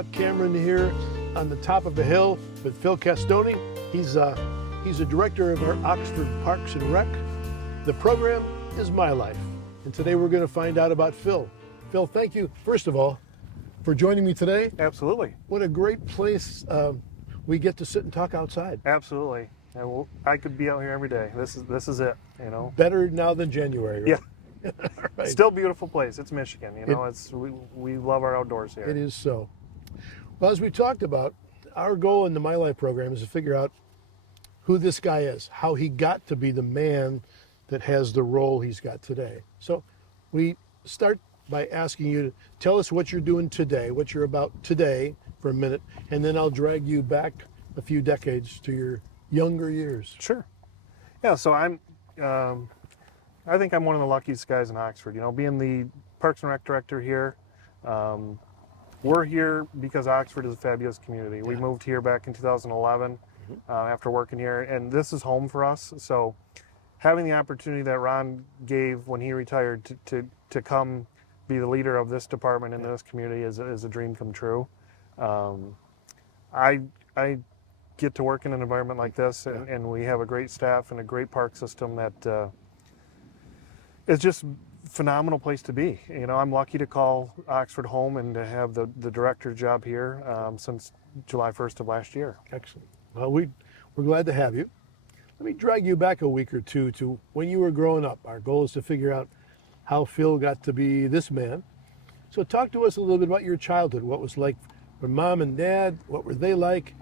Chuck Cameron here on the top of a hill with Phil Castonia. He's a director of our Oxford Parks and Rec. The program is My Life, and today we're going to find out about Phil. Phil, thank you, first of all, for joining me today. Absolutely. What a great place we get to sit and talk outside. Absolutely. I could be out here every day. This is it, you know. Better now than January, right? Yeah. Right. Still beautiful place. It's Michigan, you know. We love our outdoors here. It is so. Well, as we talked about, our goal in the My Life program is to figure out who this guy is, how he got to be the man that has the role he's got today. So we start by asking you to tell us what you're doing today, what you're about today for a minute, and then I'll drag you back a few decades to your younger years. Sure. Yeah, so I think I'm one of the luckiest guys in Oxford, you know, being the Parks and Rec director here. We're here because Oxford is a fabulous community. Yeah. We moved here back in 2011 after working here, and this is home for us. So having the opportunity that Ron gave when he retired to come be the leader of this department in this community is a dream come true. I get to work in an environment like this, and we have a great staff and a great park system that is just phenomenal place to be. You know, I'm lucky to call Oxford home and to have the director job here since July 1st of last year. Excellent. Well, we're glad to have you. Let me drag you back a week or two to when you were growing up. Our goal is to figure out how Phil got to be this man. So talk to us a little bit about your childhood. What was like for mom and dad? What were they like?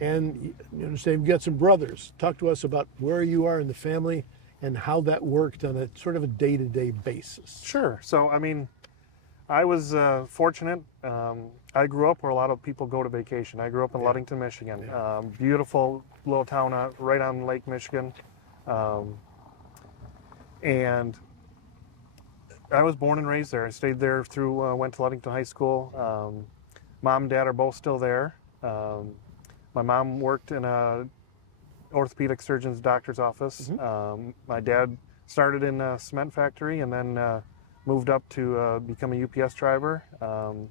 And you understand you've got some brothers. Talk to us about where you are in the family and how that worked on a sort of a day-to-day basis. Sure. So, I mean, I was fortunate. I grew up where a lot of people go to vacation. I grew up in Ludington, Michigan. Beautiful little town right on Lake Michigan. And I was born and raised there. I stayed there through, went to Ludington High School. Mom and dad are both still there. My mom worked in a orthopedic surgeon's doctor's office. My dad started in a cement factory and then moved up to become a UPS driver. One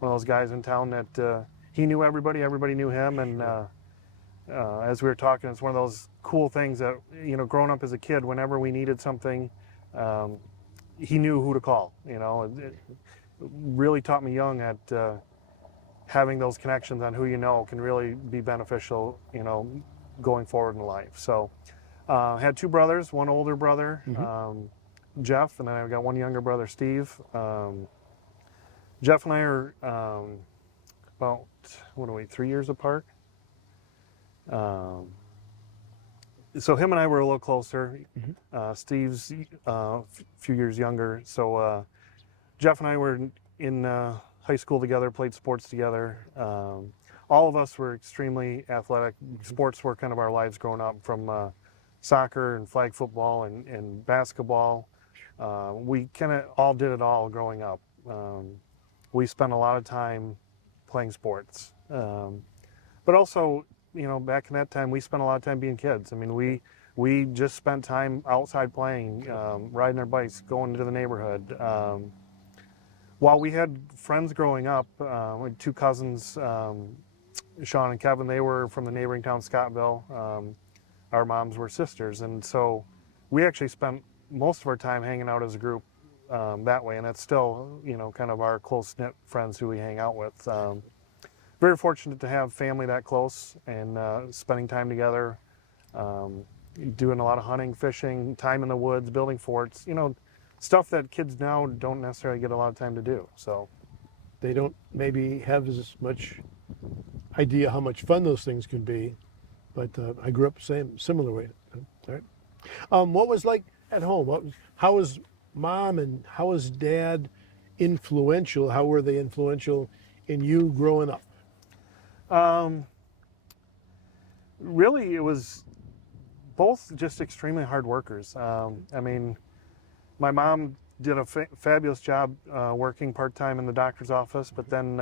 of those guys in town that he knew everybody knew him. And as we were talking, it's one of those cool things that, you know, growing up as a kid, whenever we needed something, he knew who to call. You know, it really taught me young at having those connections on who you know can really be beneficial, you know, going forward in life. So had two brothers, one older brother, Jeff, and then I've got one younger brother, Steve. Jeff and I are about, 3 years apart. So him and I were a little closer. Steve's a few years younger. So Jeff and I were in high school together, played sports together. All of us were extremely athletic. Sports were kind of our lives growing up, from soccer and flag football and basketball. We kind of all did it all growing up. We spent a lot of time playing sports. But also, you know, back in that time, we spent a lot of time being kids. I mean, we just spent time outside playing, riding our bikes, going into the neighborhood. While we had friends growing up, we had two cousins, Sean and Kevin. They were from the neighboring town, Scottville. Our moms were sisters, and so we actually spent most of our time hanging out as a group that way, and that's still, you know, kind of our close-knit friends who we hang out with. Very fortunate to have family that close and spending time together, doing a lot of hunting, fishing, time in the woods, building forts, you know, stuff that kids now don't necessarily get a lot of time to do. So they don't maybe have as much idea how much fun those things can be, but I grew up similar way. All right. What was like at home? How was mom and how was dad influential? How were they influential in you growing up? Really, it was both just extremely hard workers. I mean, my mom did a fabulous job working part-time in the doctor's office, but then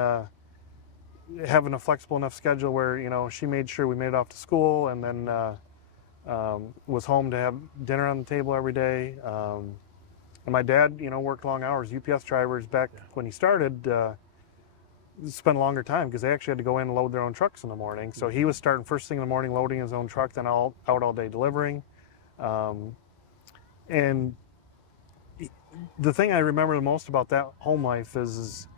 having a flexible enough schedule where, you know, she made sure we made it off to school, and then was home to have dinner on the table every day. And my dad, you know, worked long hours. UPS drivers back when he started, spend a longer time because they actually had to go in and load their own trucks in the morning. So he was starting first thing in the morning, loading his own truck, then out all day delivering. And the thing I remember the most about that home life is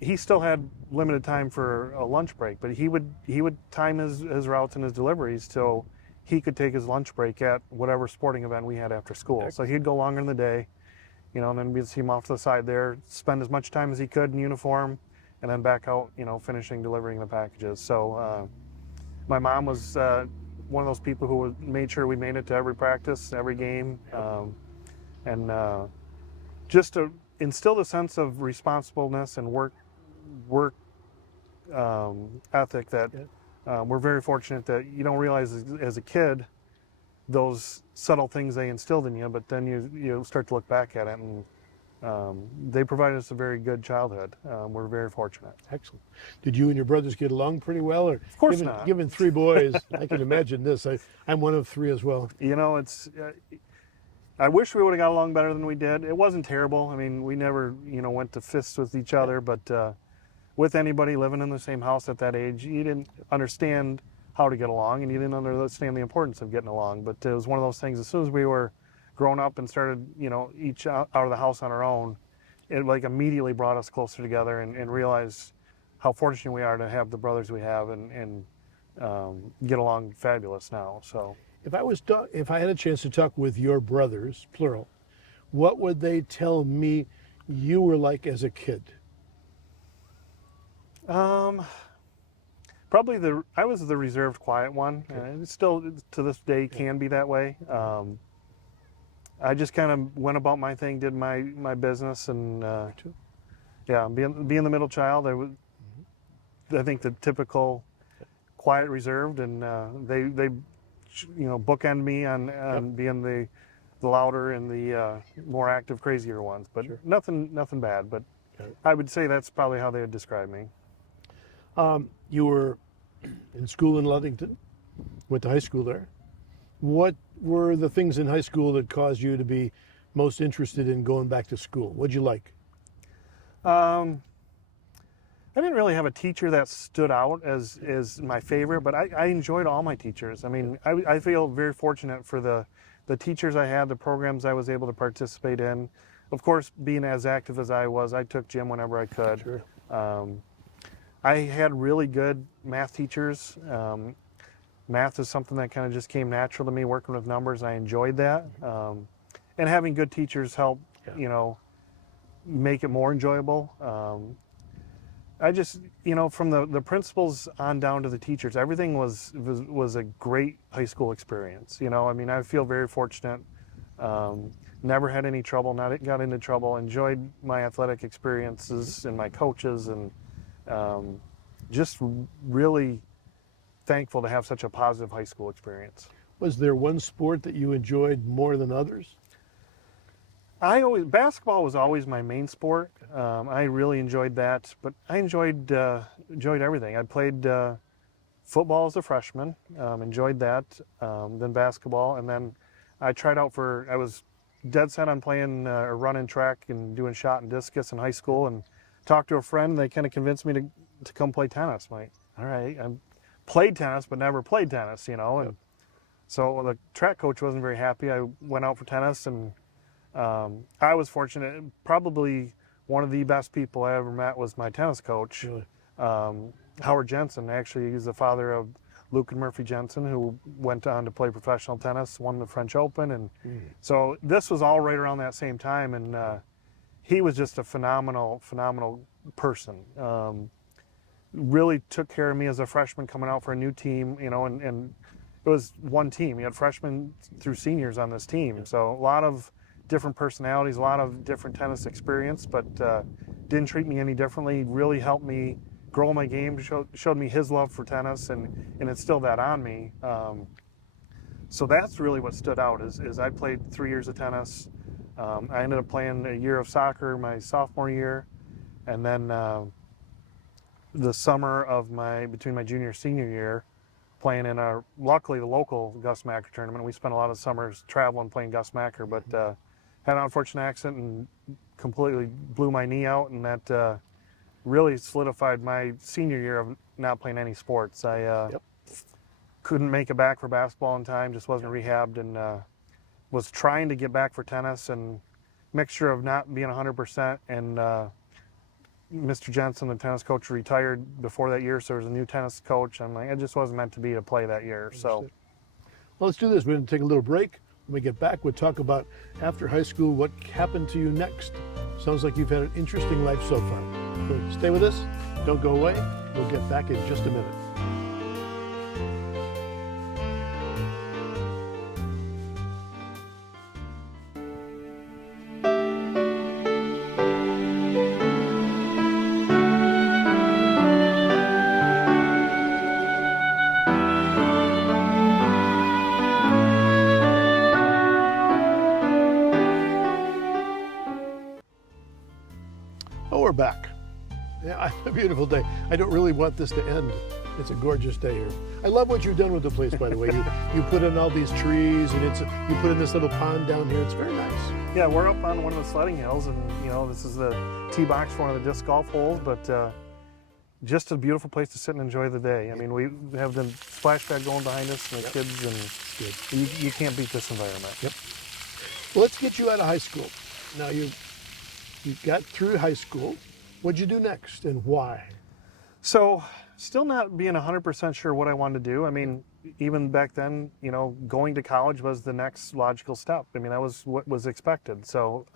he still had limited time for a lunch break, but he would time his routes and his deliveries so he could take his lunch break at whatever sporting event we had after school. So he'd go longer in the day, and then we'd see him off to the side there, spend as much time as he could in uniform, and then back out, finishing delivering the packages. So my mom was one of those people who made sure we made it to every practice, every game, and just to instill the sense of responsibleness and work ethic that we're very fortunate that you don't realize as a kid those subtle things they instilled in you, but then you start to look back at it, and they provided us a very good childhood. We're very fortunate. Excellent. Did you and your brothers get along pretty well? Or Of course not. Given three boys, I can imagine this. I'm one of three as well. It's. I wish we would have got along better than we did. It wasn't terrible. I mean, we never, went to fists with each other, but with anybody living in the same house at that age, you didn't understand how to get along, and you didn't understand the importance of getting along. But it was one of those things. As soon as we were grown up and started, each out of the house on our own, it immediately brought us closer together and realized how fortunate we are to have the brothers we have and get along fabulous now. So. If I had a chance to talk with your brothers, plural, what would they tell me you were like as a kid? Probably I was the reserved, quiet one. And it still to this day can be that way. I just kind of went about my thing, did my business, and being the middle child, I think the typical quiet, reserved, and they bookend me on being the louder and the more active, crazier ones. But nothing bad. But I would say that's probably how they would describe me. You were in school in Ludington, went to high school there. What were the things in high school that caused you to be most interested in going back to school? What'd you like? I didn't really have a teacher that stood out as my favorite, but I enjoyed all my teachers. I mean, I feel very fortunate for the teachers I had, the programs I was able to participate in. Of course, being as active as I was, I took gym whenever I could. Sure. I had really good math teachers. Math is something that kind of just came natural to me, working with numbers. I enjoyed that. And having good teachers help, make it more enjoyable. I just, from the principals on down to the teachers, everything was a great high school experience. I mean, I feel very fortunate. Never had any trouble, not got into trouble, enjoyed my athletic experiences and my coaches, and just really thankful to have such a positive high school experience. Was there one sport that you enjoyed more than others? Basketball was always my main sport. I really enjoyed that, but I enjoyed everything. I played football as a freshman, enjoyed that, then basketball, and then I tried out I was dead set on playing or running track and doing shot and discus in high school, and talked to a friend, and they kind of convinced me to come play tennis. I'm like, all right, I played tennis, but never played tennis, and so the track coach wasn't very happy. I went out for tennis, and I was fortunate. Probably one of the best people I ever met was my tennis coach, Really? Howard Jensen. Actually, he's the father of Luke and Murphy Jensen, who went on to play professional tennis, won the French Open, and so this was all right around that same time. And he was just a phenomenal person. Really took care of me as a freshman coming out for a new team, and it was one team. You had freshmen through seniors on this team, so a lot of different personalities, a lot of different tennis experience, but didn't treat me any differently. Really helped me grow my game, showed me his love for tennis, and instilled that on me. So that's really what stood out is I played 3 years of tennis. I ended up playing a year of soccer my sophomore year, and then the summer of between my junior and senior year, playing in luckily the local Gus Macker tournament. We spent a lot of summers traveling playing Gus Macker, but had an unfortunate accident and completely blew my knee out, and that really solidified my senior year of not playing any sports. I Yep. couldn't make it back for basketball in time, just wasn't rehabbed, and was trying to get back for tennis, and mixture of not being 100%, and Mr. Jensen, the tennis coach, retired before that year, so there was a new tennis coach. I'm like, it just wasn't meant to be to play that year. So, Understood. Well, let's do this. We're going to take a little break. When we get back, we'll talk about after high school, what happened to you next. Sounds like you've had an interesting life so far. So stay with us. Don't go away. We'll get back in just a minute. Oh, we're back. Yeah, a beautiful day. I don't really want this to end. It's a gorgeous day here. I love what you've done with the place, by the way. You put in all these trees, and you put in this little pond down here. It's very nice. yeah, we're up on one of the sledding hills, and this is the tee box for one of the disc golf holes, but just a beautiful place to sit and enjoy the day. I mean, we have the splash pad going behind us, and the kids, and you can't beat this environment. Yep. Well, let's get you out of high school. Now you got through high school. What'd you do next, and why? So, still not being 100% sure what I wanted to do. I mean, even back then, going to college was the next logical step. I mean, that was what was expected. So,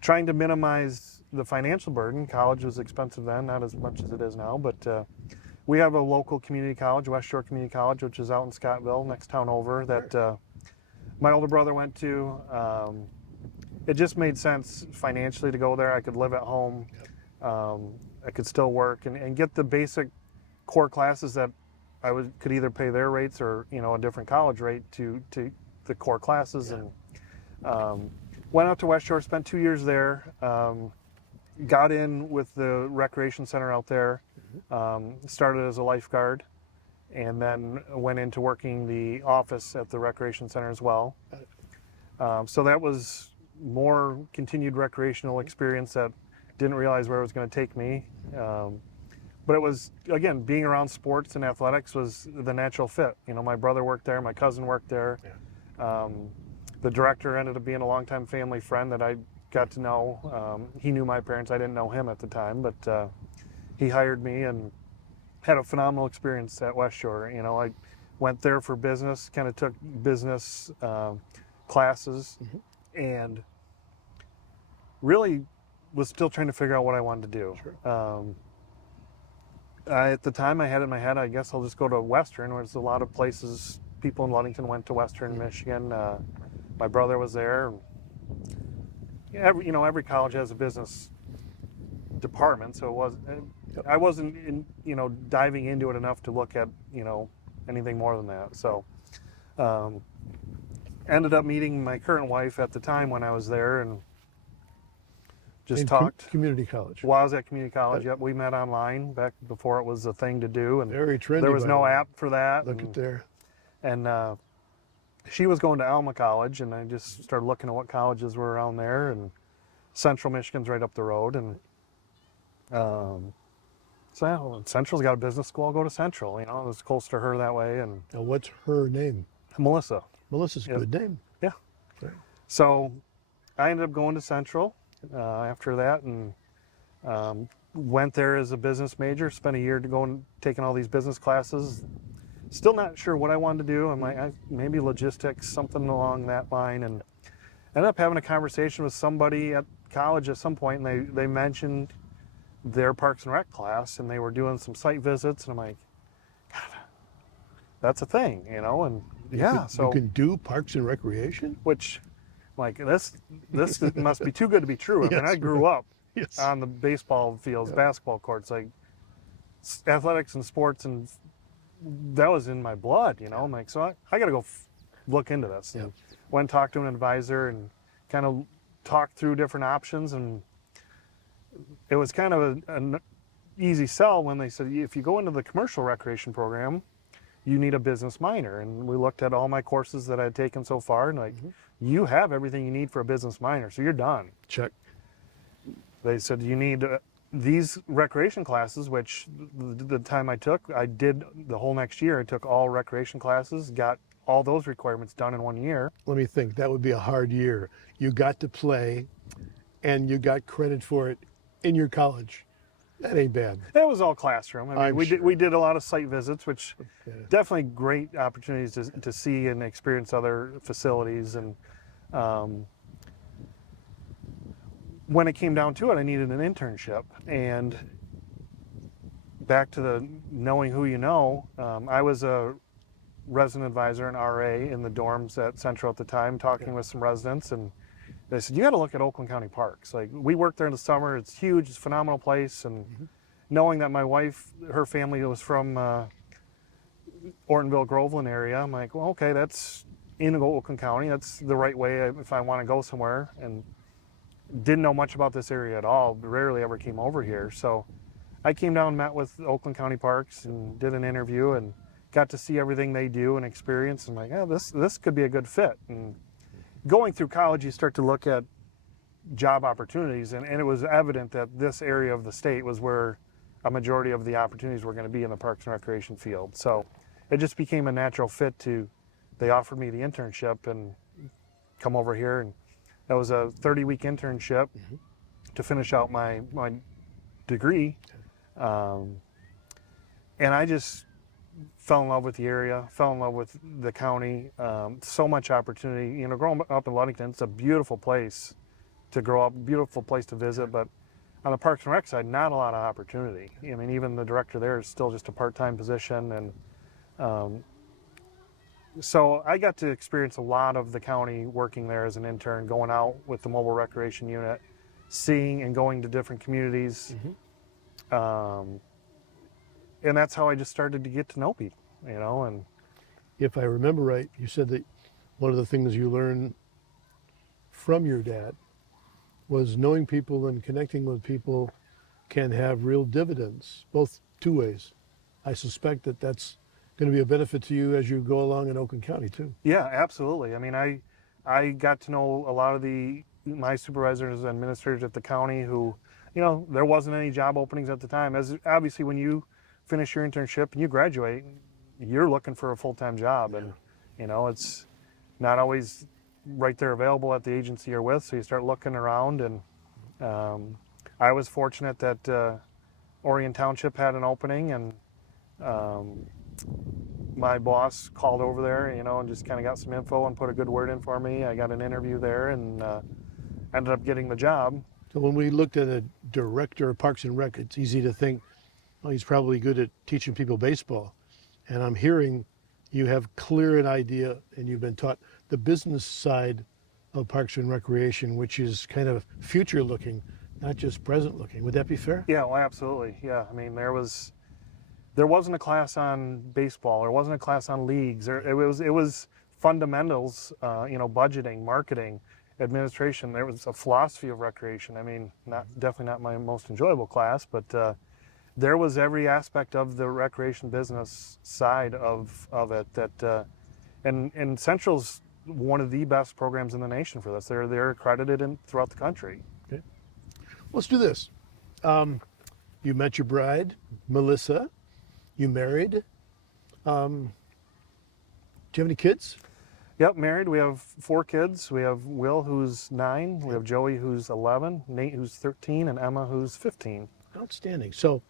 trying to minimize the financial burden. College was expensive then, not as much as it is now, but we have a local community college, West Shore Community College, which is out in Scottville, next town over, that my older brother went to. It just made sense financially to go there. I could live at home. I could still work and get the basic core classes that could either pay their rates or a different college rate to the core classes. Yeah. And went out to West Shore, spent 2 years there. Got in with the recreation center out there. Started as a lifeguard, and then went into working the office at the recreation center as well. So that was more continued recreational experience that didn't realize where it was going to take me. But it was, again, being around sports and athletics was the natural fit. My brother worked there, my cousin worked there. Yeah. The director ended up being a longtime family friend that I got to know. He knew my parents. I didn't know him at the time, but he hired me and had a phenomenal experience at West Shore. I went there for business, kind of took business classes, and really was still trying to figure out what I wanted to do. Sure. At the time, I had in my head, I guess I'll just go to Western, where there's a lot of places. People in Ludington went to Western Michigan. My brother was there. Every college has a business department, so I wasn't diving into it enough to look at anything more than that. So ended up meeting my current wife at the time when I was there, and just talked. Community college. While I was at community college, yep, we met online back before it was a thing to do, and Very trendy. there was by no the way. app for that. Look at there. And she was going to Alma College, and I just started looking at what colleges were around there, and Central Michigan's right up the road, and so Central's got a business school. I'll go to Central. It was close to her that way, and Now, what's her name? Melissa. Melissa's a Yep. good name. Yeah. Okay. So I ended up going to Central after that, and went there as a business major. Spent a year taking all these business classes. Still not sure what I wanted to do. Maybe logistics, something along that line, and ended up having a conversation with somebody at college at some point, and they mentioned their Parks and Rec class, and they were doing some site visits, and I'm like, God, that's a thing, and You can do parks and recreation? which, like, this must be too good to be true. I mean, Yes, I grew up Yes. on the baseball fields, basketball courts, like athletics and sports, and that was in my blood, I'm like, so I got to go look into this. Yeah. And went and talked to an advisor and kind of talked through different options, and it was kind of an easy sell when they said, if you go into the commercial recreation program, you need a business minor. And we looked at all my courses that I'd taken so far, and you have everything you need for a business minor, so you're done. Check. They said you need these recreation classes, which the time I took, I did the whole next year. I took all recreation classes, got all those requirements done in 1 year. Let me think. That would be a hard year. You got to play, and you got credit for it in your college. That ain't bad. That was all classroom. I mean, I'm sure. we did a lot of site visits, which Yeah. definitely great opportunities to see and experience other facilities. And when it came down to it, I needed an internship. And back to the knowing who you know, I was a resident advisor and RA in the dorms at Central at the time, talking with some residents, and they said, you got to look at Oakland County Parks. Like, we worked there in the summer. It's huge. It's a phenomenal place. And knowing that my wife, her family was from Ortonville, Groveland area, I'm like, well, okay, that's in Oakland County. That's the right way if I want to go somewhere. And didn't know much about this area at all. Rarely ever came over here. So I came down and met with Oakland County Parks and did an interview and got to see everything they do and experience. I'm like, oh, this could be a good fit. And going through college, you start to look at job opportunities, and it was evident that this area of the state was where a majority of the opportunities were going to be in the Parks and Recreation field. So it just became a natural fit they offered me the internship and come over here, and that was a 30-week internship to finish out my degree. And I just fell in love with the area, fell in love with the county. So much opportunity. You know, growing up in Ludington, it's a beautiful place to grow up, beautiful place to visit, but on the Parks and Rec side, not a lot of opportunity. I mean, even the director there is still just a part-time position, and so I got to experience a lot of the county working there as an intern, going out with the mobile recreation unit, seeing and going to different communities. And that's how I just started to get to know people, you know. And If I remember right, you said that one of the things you learned from your dad was knowing people and connecting with people can have real dividends, both two ways. I suspect that that's going to be a benefit to you as you go along in Oakland County too. yeah, absolutely. I mean, I got to know a lot of my supervisors and administrators at the county who, you know, there wasn't any job openings at the time. As obviously when you finish your internship and you graduate, you're looking for a full-time job, and you know, it's not always right there available at the agency you're with, so you start looking around. And I was fortunate that Orion Township had an opening, and my boss called over there, you know, and just kind of got some info and put a good word in for me. I got an interview there and ended up getting the job. So when we looked at a director of Parks and Rec, it's easy to think, well, he's probably good at teaching people baseball. And I'm hearing you have clear an idea, and you've been taught the business side of Parks and Recreation, which is kind of future looking, not just present looking. Would that be fair? Yeah, well, absolutely. Yeah, I mean, there wasn't a class on baseball, there wasn't a class on leagues. It was fundamentals, you know, budgeting, marketing, administration. There was a philosophy of recreation. I mean, definitely not my most enjoyable class, but there was every aspect of the recreation business side of it. That and Central's one of the best programs in the nation for this. They're accredited throughout the country. Okay. Let's do this. You met your bride, Melissa. You married. Do you have any kids? Yep, married. We have 4 kids. We have Will, who's 9. We have Joey, who's 11. Nate, who's 13, and Emma, who's 15. Outstanding. So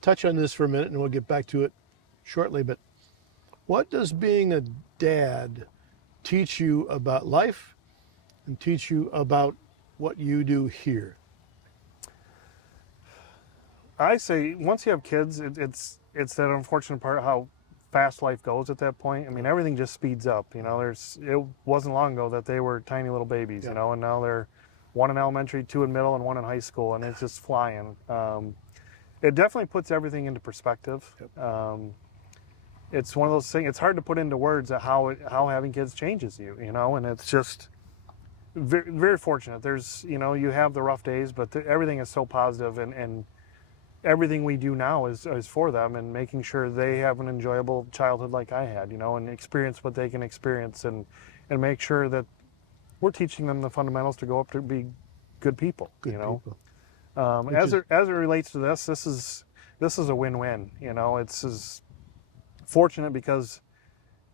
touch on this for a minute and we'll get back to it shortly. But what does being a dad teach you about life and teach you about what you do here? I say once you have kids, it's that unfortunate part how fast life goes at that point. I mean, everything just speeds up. You know, it wasn't long ago that they were tiny little babies, you know, and now they're 1 in elementary, 2 in middle, and 1 in high school, and it's just flying. It definitely puts everything into perspective. It's one of those things. It's hard to put into words at how having kids changes you, you know, and it's just very, very fortunate. There's, you know, you have the rough days, but everything is so positive, and everything we do now is for them and making sure they have an enjoyable childhood like I had, you know, and experience what they can experience, and make sure that we're teaching them the fundamentals to go up to be good people, Good you know. people. As it relates to this is a win-win. It's fortunate because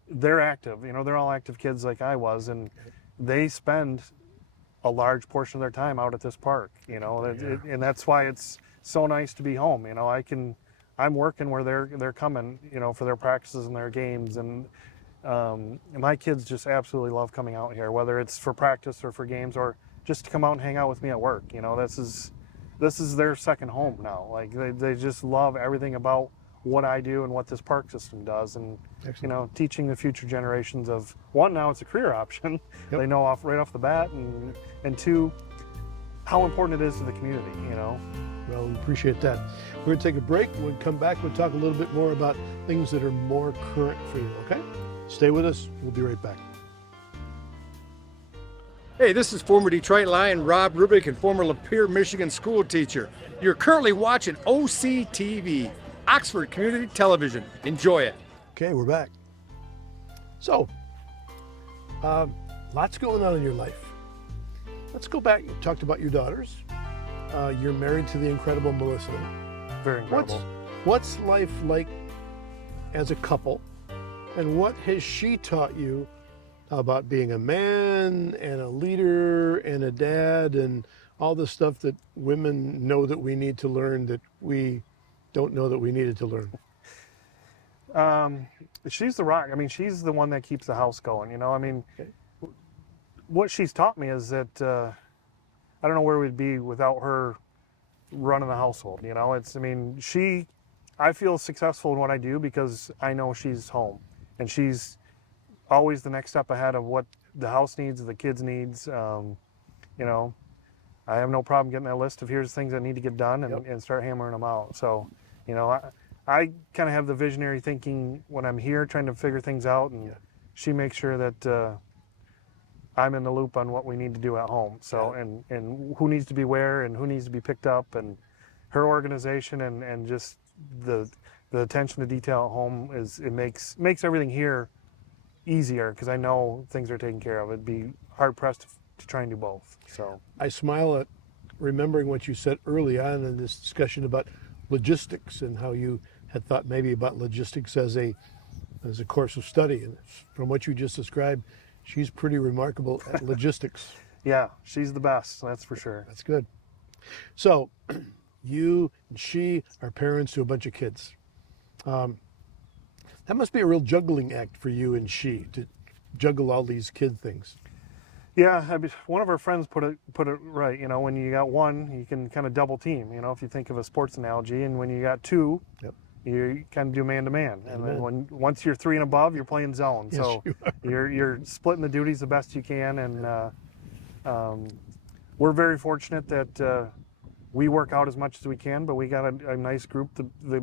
they're active. They're all active kids like I was, and they spend a large portion of their time out at this park. And that's why it's so nice to be home. I'm working where they're coming. For their practices and their games, and my kids just absolutely love coming out here, whether it's for practice or for games or just to come out and hang out with me at work. This is their second home now. Like they just love everything about what I do and what this park system does, and Excellent. teaching the future generations of one, now it's a career option. Yep. They know right off the bat, and two, how important it is to the community. Well, we appreciate that. We're going to take a break. When we come back, we'll talk a little bit more about things that are more current for you, okay? Stay with us. We'll be right back. Hey, this is former Detroit Lion Rob Rubick and former Lapeer, Michigan school teacher. You're currently watching OCTV, Oxford Community Television. Enjoy it. Okay, we're back. So, lots going on in your life. Let's go back. You talked about your daughters. You're married to the incredible Melissa. Very incredible. What's life like as a couple, and what has she taught you about being a man and a leader and a dad and all the stuff that women know that we need to learn that we don't know that we needed to learn? She's the rock. She's the one that keeps the house going. What she's taught me is that I don't know where we'd be without her running the household. I feel successful in what I do because I know she's home, and she's always the next step ahead of what the house needs, the kids needs. I have no problem getting that list of here's things that need to get done and start hammering them out. So, I kind of have the visionary thinking when I'm here trying to figure things out, and she makes sure that I'm in the loop on what we need to do at home. So, and who needs to be where and who needs to be picked up, and her organization and just the attention to detail at home makes everything here easier because I know things are taken care of. It'd be hard pressed to try and do both. So I smile at remembering what you said early on in this discussion about logistics and how you had thought maybe about logistics as a course of study. And from what you just described, she's pretty remarkable at logistics. Yeah, she's the best, that's for sure. That's good. So you and she are parents to a bunch of kids. That must be a real juggling act for you and she to juggle all these kid things. Yeah, one of our friends put it right. When you got one, you can kind of double team. If you think of a sports analogy, and when you got two, you kind of do man to man. And then once you're 3 and above, you're playing zone. Yes, so you're splitting the duties the best you can. And we're very fortunate that we work out as much as we can. But we got a nice group. The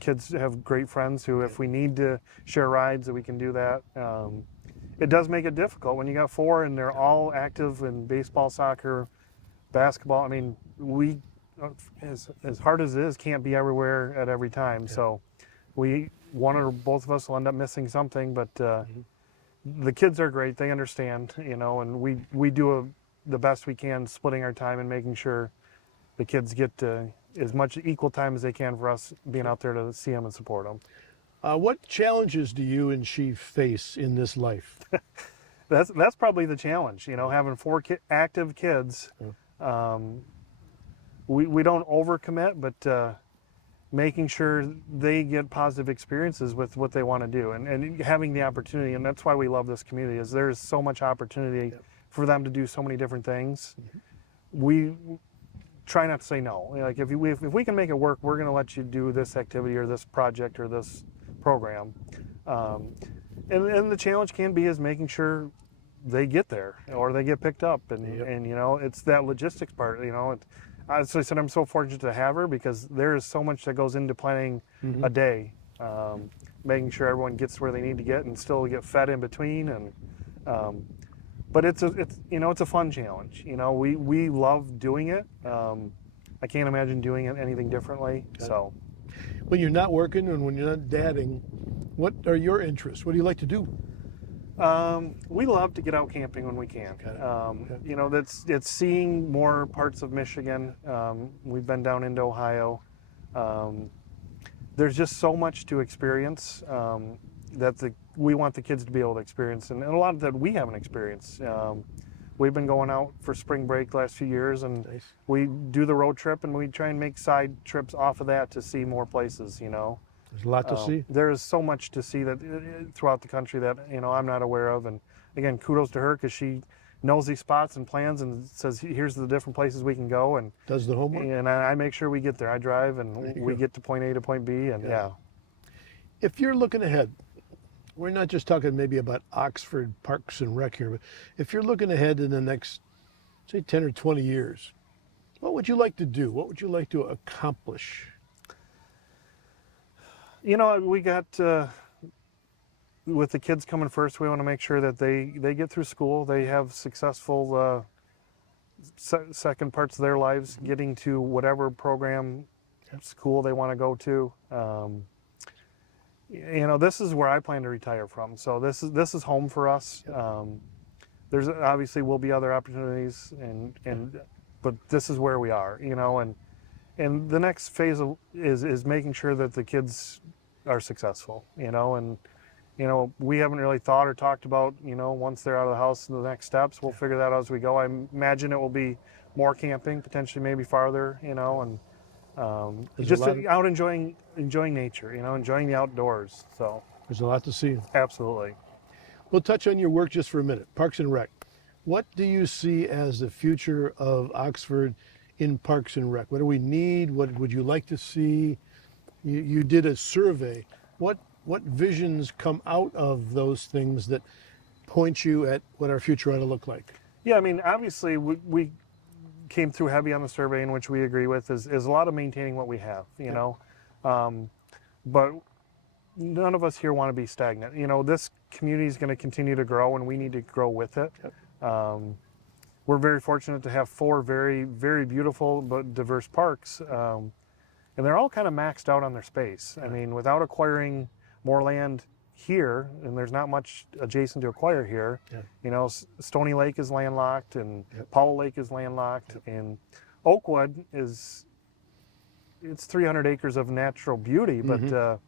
kids have great friends who, if we need to share rides, that we can do that. It does make it difficult when you got 4 and they're all active in baseball, soccer, basketball. We, as hard as it is, can't be everywhere at every time. So one or both of us will end up missing something, but the kids are great. They understand, and we do the best we can, splitting our time and making sure the kids get as much equal time as they can for us being out there to see them and support them. What challenges do you and she face in this life? That's probably the challenge, having 4 active kids. We don't overcommit, but making sure they get positive experiences with what they want to do, and having the opportunity. And that's why we love this community, is there's so much opportunity for them to do so many different things. We try not to say no. Like if we can make it work, we're going to let you do this activity or this project or this program. And the challenge can be is making sure they get there or they get picked up, and it's that logistics part. As I said, I'm so fortunate to have her because there is so much that goes into planning a day, making sure everyone gets where they need to get and still get fed in between. And but it's a fun challenge. We love doing it. I can't imagine doing it anything differently. So When you're not working and when you're not dadding, what are your interests? What do you like to do? We love to get out camping when we can. You know, it's seeing more parts of Michigan. We've been down into Ohio. There's just so much to experience that we want the kids to be able to experience, and a lot of that we haven't experienced. We've been going out for spring break the last few years, and Nice. we do the road trip, and we try and make side trips off of that to see more places, you know. There's a lot to see. There is so much to see that throughout the country that, you know, I'm not aware of. And again, kudos to her because she knows these spots and plans and says, here's the different places we can go. And Does the homework. and I make sure we get there. I drive and we go. get to point A to point B. And yeah. If you're looking ahead, we're not just talking maybe about Oxford Parks and Rec here, but if you're looking ahead in the next, say, 10 or 20 years, what would you like to do? What would you like to accomplish? You know, we got, with the kids coming first, we want to make sure that they get through school. They have successful second parts of their lives, getting to whatever program, school they want to go to. You know, this is where I plan to retire from. So this is home for us. There's obviously will be other opportunities, but this is where we are. You know, and the next phase is making sure that the kids are successful. You know, and you know, we haven't really thought or talked about, you know, once they're out of the house, the next steps. We'll figure that out as we go. I imagine it will be more camping, potentially maybe farther. You know, and just out enjoying nature. You know, enjoying the outdoors. So There's a lot to see. absolutely. We'll touch on your work just for a minute. Parks and Rec. What do you see as the future of Oxford in Parks and Rec? What do we need? What would you like to see? You did a survey. What visions come out of those things that point you at what our future ought to look like? Yeah, I mean, obviously we came through heavy on the survey, in which we agree with is a lot of maintaining what we have. You know, but none of us here want to be stagnant. You know, this community is going to continue to grow, and we need to grow with it. We're very fortunate to have 4 very, very beautiful but diverse parks, and they're all kind of maxed out on their space. I mean, without acquiring more land here, and there's not much adjacent to acquire here. You know, Stony Lake is landlocked, and Powell Lake is landlocked, and Oakwood it's 300 acres of natural beauty, but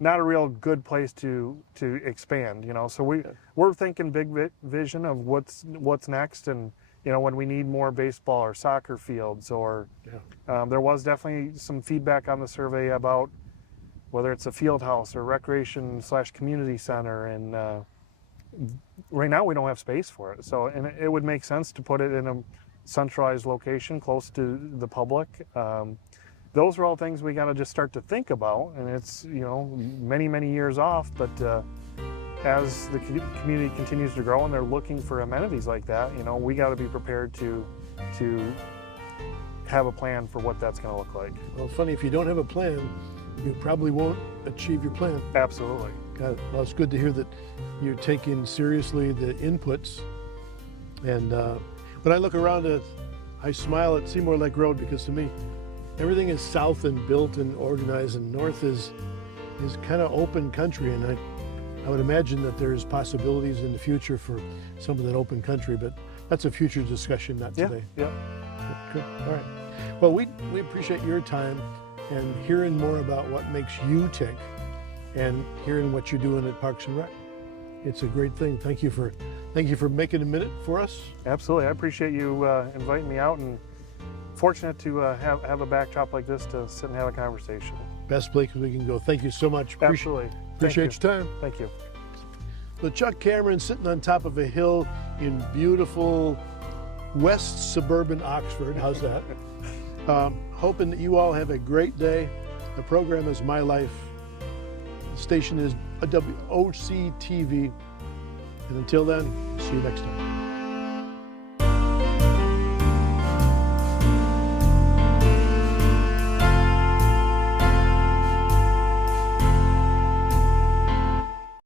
not a real good place to expand. You know, so we're thinking big vision of what's next, and you know, when we need more baseball or soccer fields, or there was definitely some feedback on the survey about whether it's a field house or recreation/community center, and right now we don't have space for it. So, and it would make sense to put it in a centralized location close to the public. Those are all things we got to just start to think about, and it's, you know, many, many years off, but as the community continues to grow and they're looking for amenities like that, you know, we got to be prepared to have a plan for what that's going to look like. Well, funny, if you don't have a plan, you probably won't achieve your plan. Absolutely. Got it. Well, it's good to hear that you're taking seriously the inputs. And when I look around, I smile at Seymour Lake Road, because to me, everything is south and built and organized, and north is kind of open country. And I would imagine that there's possibilities in the future for some of that open country, but that's a future discussion, not today. Yeah. Good. All right. Well, we appreciate your time and hearing more about what makes you tick, and hearing what you're doing at Parks and Rec. It's a great thing. Thank you for making a minute for us. Absolutely. I appreciate you inviting me out, and fortunate to have a backdrop like this to sit and have a conversation. Best place we can go. Thank you so much. Absolutely. Appreciate your time. Thank you. So Chuck Cameron sitting on top of a hill in beautiful west suburban Oxford. How's that? Hoping that you all have a great day. The program is My Life. The station is WOC TV. And until then, see you next time.